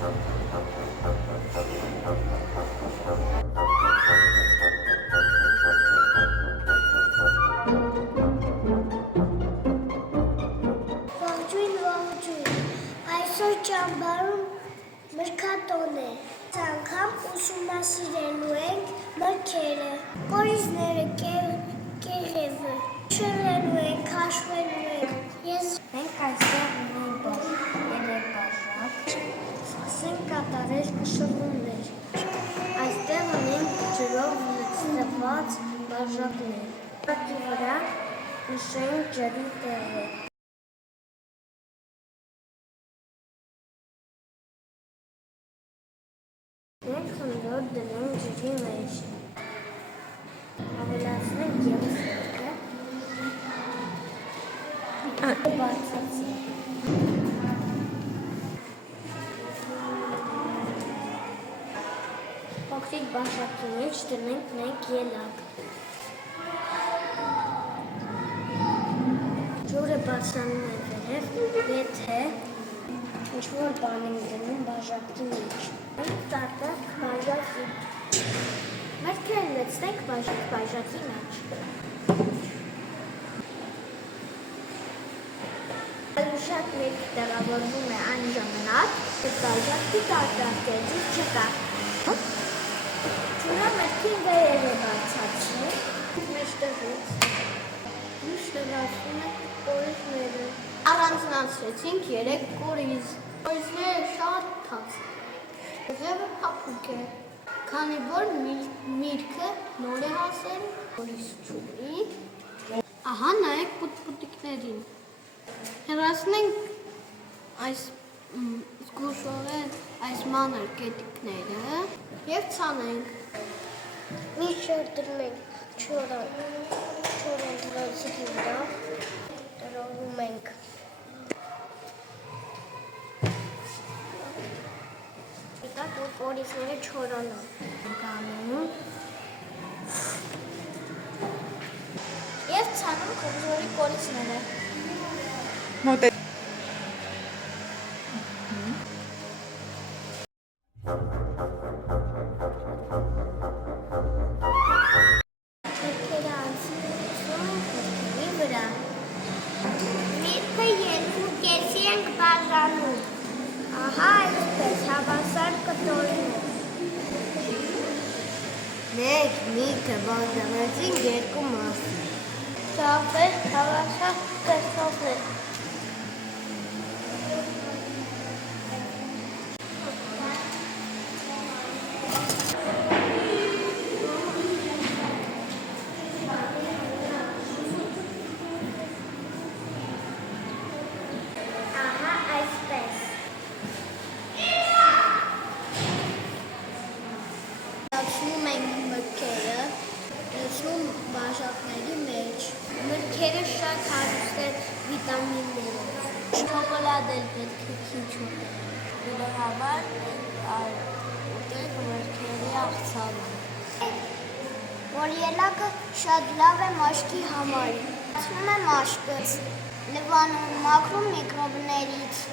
Այսօր ճամբարում մրգատոն է, անգամ ուսումնասիրելու ենք մրգերը, կորիզները, կեղևը, շռելու ենք, հաշվելու ենք։ Մենք այստեղ ունենք երեբաժակ, սկսենք կատարել շռումներ։ Այստեղ ունենք ջրով լցված բաժակներ։ Բաժակի վրա նշենք ջրի տեղը։ Մենք խմբով դնենք ջրի մեջ, ավելացնենք ևս մեկը, բարձրացնենք։ Փոքրիկ բաժակի մեջ դնենք մեկ ելակ։ Ջուրը բարձրանում է վերև, եթե ինչ-որ բան ենք դնում բաժակի մեջ։ Ստարտենք բաժակի։ Մրգերը լցնենք բաժակի մեջ։ Շատ մեկ տեղավորվում է այն ժամանակ, որ բաժակի տարտակերից չկա։ Ջուրը մրգին վերև է բարձրացնում, մեջտեղից նշտեղացնում է կորիզները։ Առանձնացրեցինք 3 կորիզ։ Կորիզները շատ թաց են։ Կեղևը փափուկ է, քանի որ միրգը նոր է հասել, կորիզ չունի։ Ահա նայեք պուտպուտիկներին։ Հեռացնենք այս զգուշորեն այս մանր կետիկները և ցանենք։ Մի շրջում չորեն դրանցի վրա, տրորում ենք։ Դիտակ, որ կորիզները չորանան։ Եվ ցանում կոմզորի կորիզները։ Միրգը երկու կեսի ենք բաժանում, ահա այսպես հավասար կտորում։ Մենք միրգը բաժանեցինք երկու մասի։ Շահվեր հավասար կեսովներ։ Լցնում ենք մրգերը, լցնում բաժակների մեջ։ Մրգերը շատ հարուստ են վիտամիններով։ Շոկոլադ էլ պետք է քիչ ուտել։ Դրա համար ուտենք մրգերի աղցանը։ Որ ելակը շատ լավ է մաշկի համար։ Լցնում է մաշկը, լվանում, մաքրում միկրոբներից։